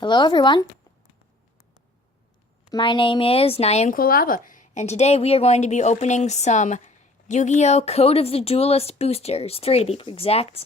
Hello everyone, my name is Nyan Quilava, and today we are going to be opening some Yu-Gi-Oh! Code of the Duelist boosters, 3 to be exact.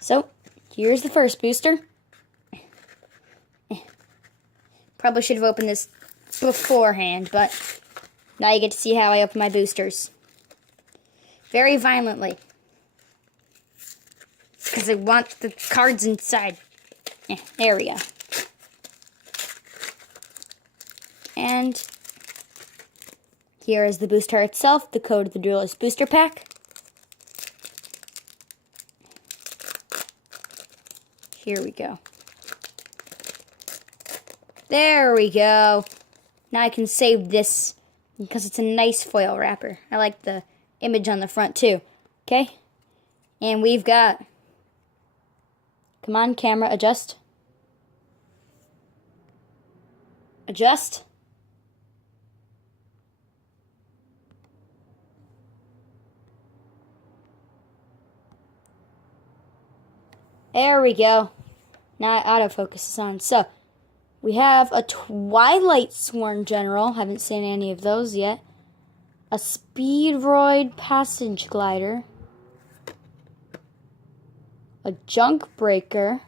So, here's the first booster. Probably should have opened this beforehand, but now you get to see how I open my boosters. Very violently. Because I want the cards inside. There we go. And here is the booster itself, the Code of the Duelist booster pack. Here we go. There we go. Now I can save this because it's a nice foil wrapper. I like the image on the front too. Okay? And we've got... Come on, camera, adjust. Adjust. There we go. Now autofocus is on. So, we have a Twilight Sworn General. Haven't seen any of those yet. A Speedroid Passage Glider. A Junk Breaker.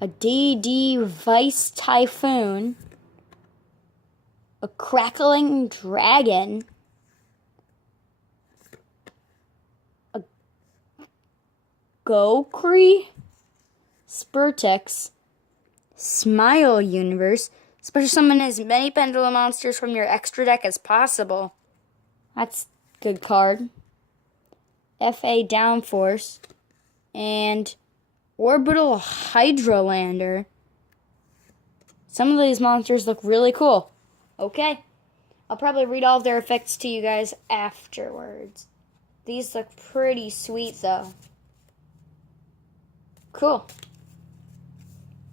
A DD Vice Typhoon. A Crackling Dragon. A Gokri. Spurtex. Smile Universe. Special summon as many pendulum monsters from your extra deck as possible. That's a good card. FA Downforce. And Orbital Hydrolander. Some of these monsters look really cool. Okay. I'll probably read all of their effects to you guys afterwards. These look pretty sweet though. Cool.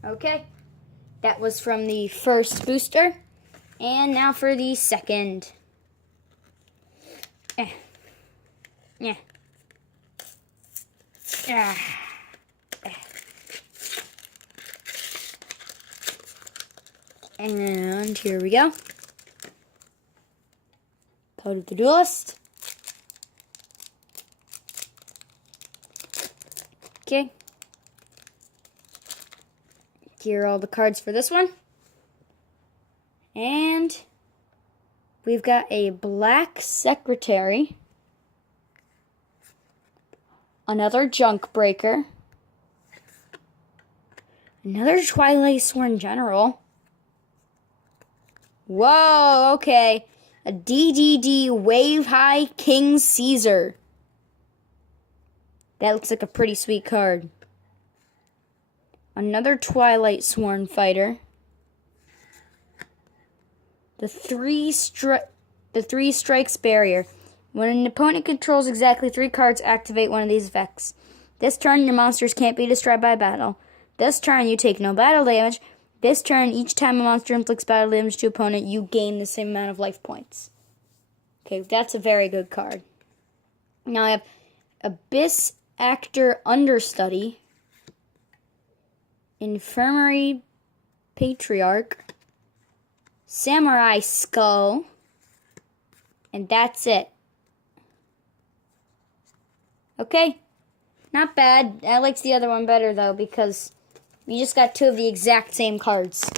Okay. That was from the first booster. And now for the second. Yeah. And here we go. Code of the Duelist. Okay. Here are all the cards for this one. And we've got a Black Secretary. Another Junk Breaker. Another Twilight Sworn General. Whoa, okay. A DDD Wave High King Caesar. That looks like a pretty sweet card. Another Twilight Sworn Fighter. The three strikes barrier. When an opponent controls exactly 3 cards, activate one of these effects. This turn, your monsters can't be destroyed by battle. This turn, you take no battle damage. This turn, each time a monster inflicts battle damage to an opponent, you gain the same amount of life points. Okay, that's a very good card. Now I have Abyss Actor Understudy. Infirmary Patriarch. Samurai Skull. And that's it. Okay. Not bad. I liked the other one better, though, because we just got 2 of the exact same cards.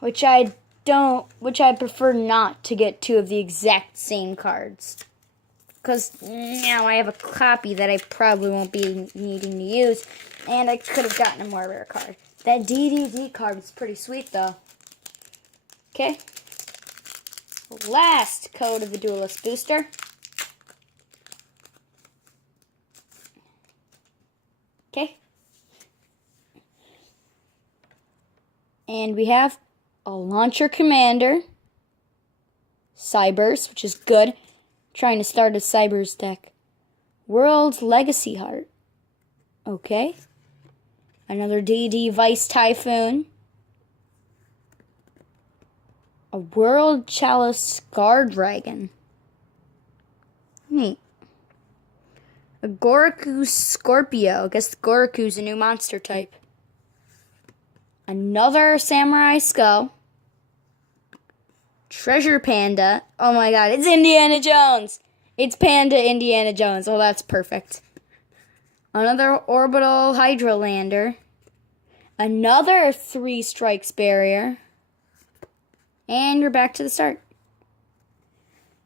Which I prefer not to get 2 of the exact same cards. Because now I have a copy that I probably won't be needing to use. And I could have gotten a more rare card. That DDD card is pretty sweet, though. Okay. Last Code of the Duelist booster. Okay. And we have a Launcher Commander. Cybers, which is good. Trying to start a Cybers deck. World's Legacy Heart. Okay. Another DD Vice Typhoon. A World Chalice Scar Dragon. Neat. A Goraku Scorpio. I guess Goraku's a new monster type. Another Samurai Skull. Treasure Panda. Oh my god, it's Indiana Jones! It's Panda Indiana Jones. Oh, that's perfect. Another Orbital Hydrolander. Another 3 Strikes Barrier. And you're back to the start.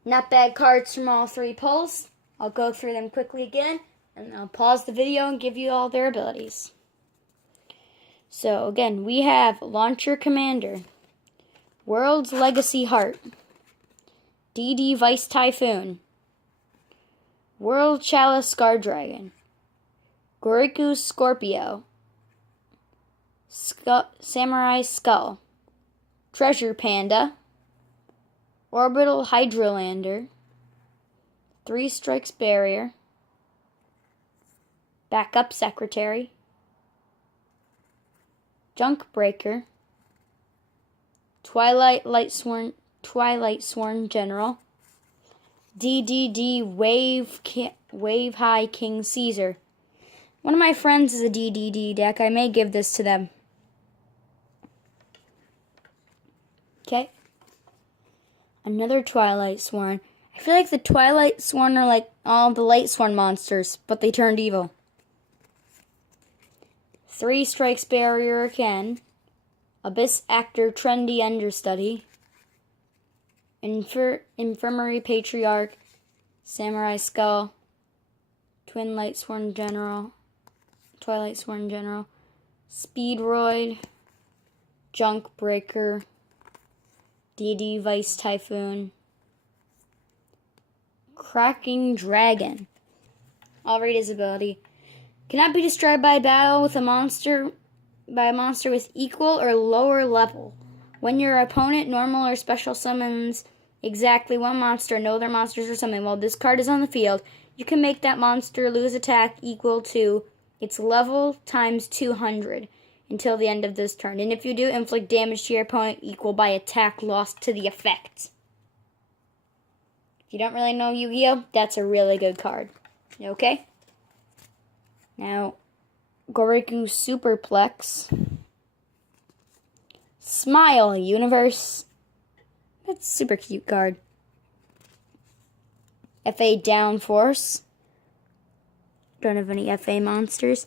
Not bad cards from all 3 pulls. I'll go through them quickly again, and I'll pause the video and give you all their abilities. So, again, we have Launcher Commander, World's Legacy Heart, DD Vice Typhoon, World Chalice Scar Dragon, Goriku Scorpio, Samurai Skull, Treasure Panda, Orbital Hydrolander, 3 Strikes Barrier, Backup Secretary, Junk Breaker, Twilight Sworn General, DDD Wave High King Caesar. One of my friends is a DDD deck. I may give this to them. Okay. Another Twilight Sworn. I feel like the Twilight Sworn are like all the Light Sworn monsters, but they turned evil. 3 Strikes Barrier again. Abyss Actor Trendy Understudy. Infirmary Patriarch. Samurai Skull. Twilight Sworn General. Speedroid. Junk Breaker. DD Vice Typhoon. Cracking Dragon. I'll read his ability. Cannot be destroyed by battle with a monster with equal or lower level. When your opponent normal or special summons exactly one monster, no other monsters or something, while this card is on the field, you can make that monster lose attack equal to its level times 200 until the end of this turn. And if you do, inflict damage to your opponent equal by attack lost to the effect. If you don't really know Yu-Gi-Oh!, that's a really good card. Okay? Now, Goriku Superplex. Smile Universe. That's a super cute card. FA Downforce. Don't have any FA monsters.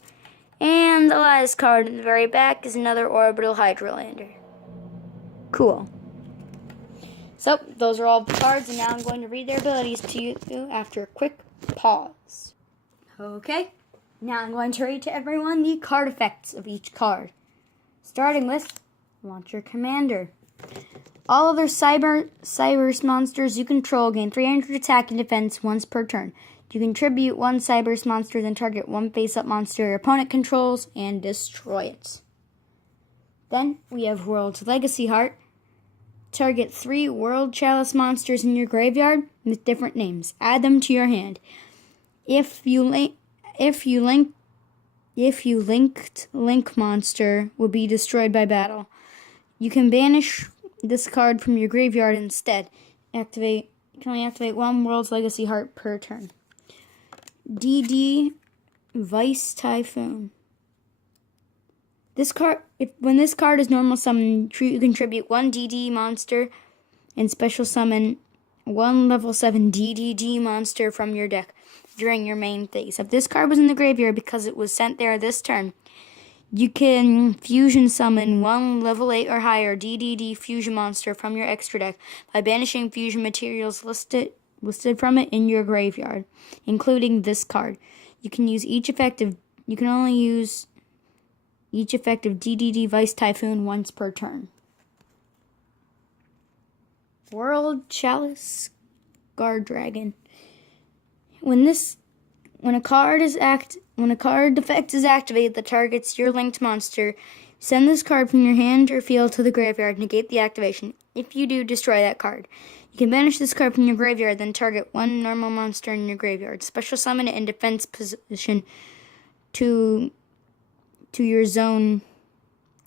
And the last card in the very back is another Orbital Hydrolander. Cool. So, those are all the cards, and now I'm going to read their abilities to you after a quick pause. Okay, now I'm going to read to everyone the card effects of each card. Starting with Launcher Commander. All other Cybers monsters you control gain 300 attack and defense once per turn. You contribute 1 Cybers monster, then target 1 face-up monster your opponent controls and destroy it. Then we have World's Legacy Heart. Target 3 World Chalice monsters in your graveyard with different names. Add them to your hand. If you linked Link monster will be destroyed by battle. You can banish this card from your graveyard instead. You can only activate 1 World's Legacy Heart per turn. DD Vice Typhoon. When this card is normal summon, you contribute 1 DD monster and special summon 1 level 7 DDD monster from your deck during your main phase. If this card was in the graveyard because it was sent there this turn, you can fusion summon 1 level 8 or higher DDD fusion monster from your extra deck by banishing fusion materials listed from it in your graveyard, including this card. You can only use each effective DDD Vice Typhoon once per turn. World Chalice Scar Dragon. When a card effect is activated that targets your linked monster, send this card from your hand or field to the graveyard, negate the activation. If you do, destroy that card. You can banish this card from your graveyard, then target 1 normal monster in your graveyard. Special summon it in defense position to your zone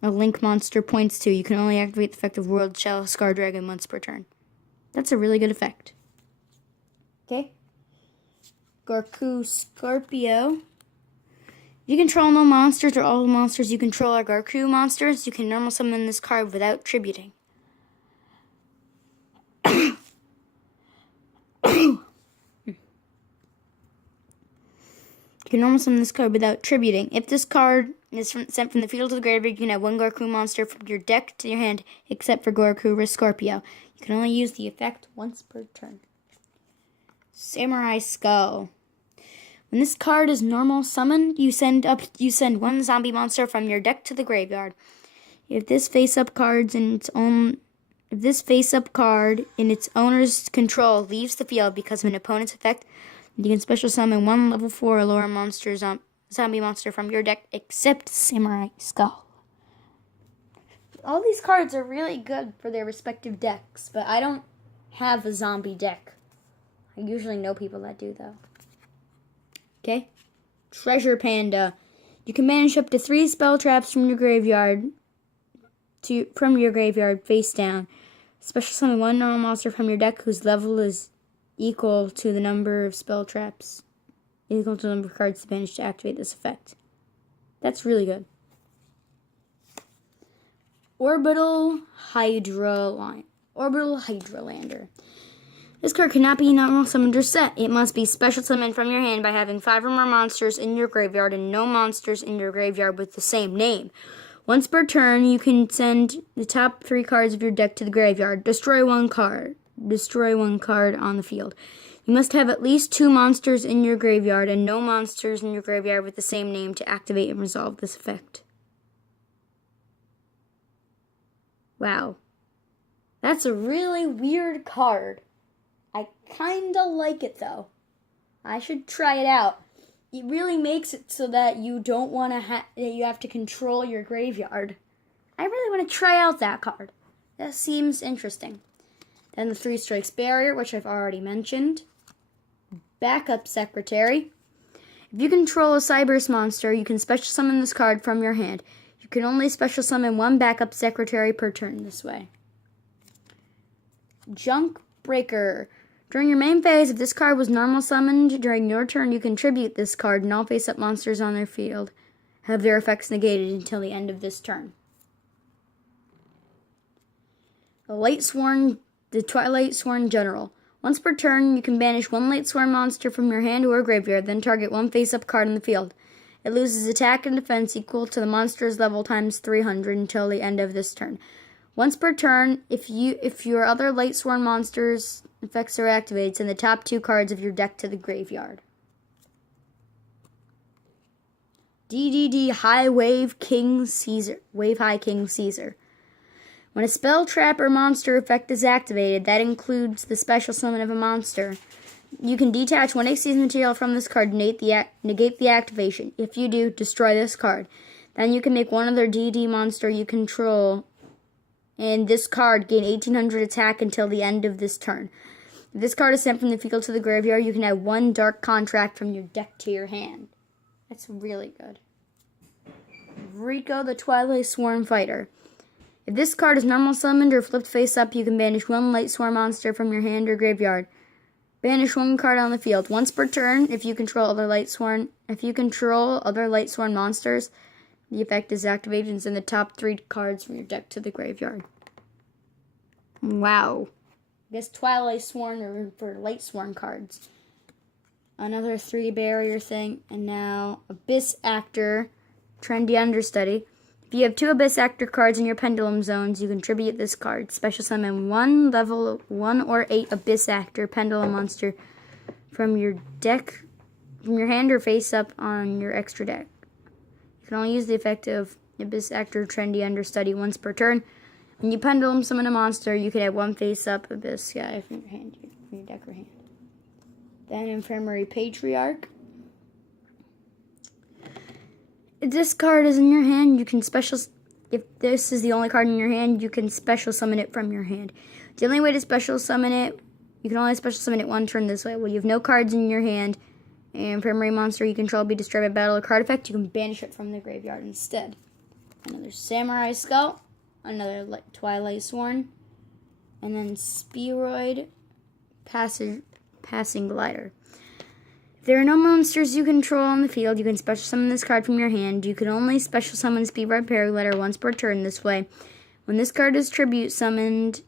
a link monster points to. You can only activate the effect of World Chalice Scar Dragon once per turn. That's a really good effect. Okay? Gorku Scorpio. If you control no monsters or all the monsters you control are Gorku monsters, you can normal summon this card without tributing. You can normal summon this card without tributing. If this card is sent from the field to the graveyard, you can add one Gorku monster from your deck to your hand, except for Gorku Scorpio. You can only use the effect once per turn. Samurai Skull. When this card is normal summoned, you send one zombie monster from your deck to the graveyard. If this face-up card in its owner's control leaves the field because of an opponent's effect, you can special summon one level 4 or lower zombie monster from your deck, except Samurai Skull. All these cards are really good for their respective decks, but I don't have a zombie deck. I usually know people that do, though. Okay? Treasure Panda. You can banish up to 3 spell traps from your graveyard face down. Special summon one normal monster from your deck whose level is equal to the number of spell traps, equal to the number of cards banished to activate this effect. That's really good. Orbital Hydrolander. This card cannot be normal summoned or set. It must be special summoned from your hand by having 5 or more monsters in your graveyard and no monsters in your graveyard with the same name. Once per turn, you can send the top 3 cards of your deck to the graveyard. Destroy one card on the field. You must have at least 2 monsters in your graveyard and no monsters in your graveyard with the same name to activate and resolve this effect. Wow. That's a really weird card. I kinda like it though. I should try it out. It really makes it so that you don't want to that you have to control your graveyard. I really want to try out that card. That seems interesting. Then the 3 strikes barrier, which I've already mentioned. Backup Secretary. If you control a Cyberse monster, you can special summon this card from your hand. You can only special summon one Backup Secretary per turn this way. Junk Breaker. During your main phase, if this card was normal summoned during your turn, you can tribute this card and all face-up monsters on their field have their effects negated until the end of this turn. The Twilight Sworn General. Once per turn, you can banish one Light Sworn monster from your hand or graveyard, then target one face-up card in the field. It loses attack and defense equal to the monster's level times 300 until the end of this turn. Once per turn, if your other Light Sworn monsters' effects are activated, send the top 2 cards of your deck to the graveyard. DDD High Wave High King Caesar. When a spell, trap, or monster effect is activated, that includes the special summon of a monster. You can detach one Xyz material from this card to negate the activation. If you do, destroy this card. Then you can make one other DD monster you control, and this card gain 1800 attack until the end of this turn. If this card is sent from the field to the graveyard, you can add one Dark Contract from your deck to your hand. That's really good. Rico the Twilight Sworn Fighter. If this card is normal summoned or flipped face up, you can banish one Light Sworn monster from your hand or graveyard. Banish one card on the field. Once per turn, if you control other Light Sworn monsters, the effect is activated and send the top 3 cards from your deck to the graveyard. Wow. I guess Twilight Sworn are for Light Sworn cards. Another 3 barrier thing, and now Abyss Actor, Trendy Understudy. If you have 2 Abyss Actor cards in your Pendulum Zones, you can tribute this card. Special summon one level 1 or 8 Abyss Actor Pendulum monster from your deck, from your hand or face up on your extra deck. You can only use the effect of Abyss Actor Trendy Understudy once per turn. When you Pendulum summon a monster, you can add one face up Abyss guy from your deck or hand. Then Infirmary Patriarch. If this card is in your hand, you can if this is the only card in your hand, you can special summon it from your hand. The only way to special summon it, you can only special summon it one turn this way. Well, you have no cards in your hand, and Infirmary monster you control be destroyed by battle or card effect, you can banish it from the graveyard instead. Another Samurai Skull, another Twilight Sworn, and then Spheroid Passing Glider. If there are no monsters you control on the field, you can special summon this card from your hand. You can only special summon Speed Ride Paraglider once per turn this way. When this card is tribute summoned...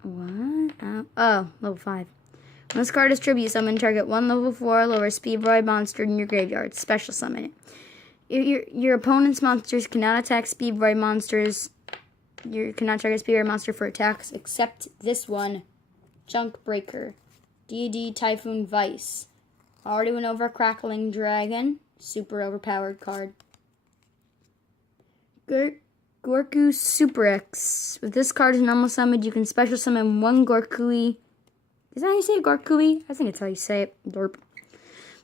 What? Oh, level 5. When this card is tribute summoned, target one level 4 lower Speed Ride monster in your graveyard. Special summon it. Your opponent's monsters cannot attack Speed Ride monsters. You cannot target Speed Ride monster for attacks except this one. Junk Breaker. D&D Typhoon Vice. Already went over Crackling Dragon. Super overpowered card. Gorku Super X. With this card is normal summoned, you can special summon one Gorkui. Is that how you say it? Gorkui? I think it's how you say it. Dorp.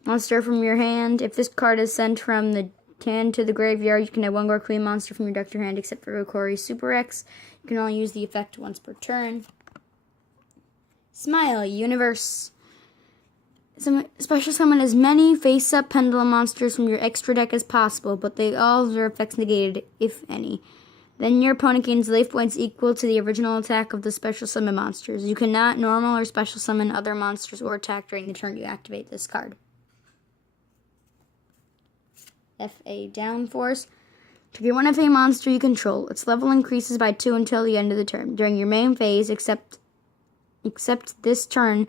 Monster from your hand. If this card is sent from the hand to the graveyard, you can have one Gorkui monster from your deck to your hand except for Gorkui Super X. You can only use the effect once per turn. Smile Universe. Special summon as many face-up pendulum monsters from your extra deck as possible, but they all have their effects negated, if any. Then your opponent gains life points equal to the original attack of the special summon monsters. You cannot normal or special summon other monsters or attack during the turn you activate this card. FA Downforce. Trigger one FA monster you control. Its level increases by 2 until the end of the turn. During your main phase, except this turn,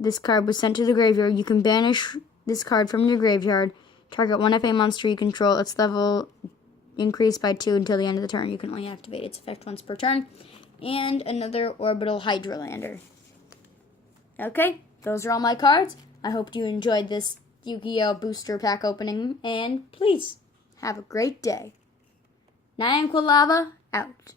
this card was sent to the graveyard. You can banish this card from your graveyard. Target one FA monster you control. Its level increased by 2 until the end of the turn. You can only activate its effect once per turn. And another Orbital Hydralander. Okay, those are all my cards. I hope you enjoyed this Yu-Gi-Oh! Booster pack opening. And please, have a great day. Nyanquilava, out.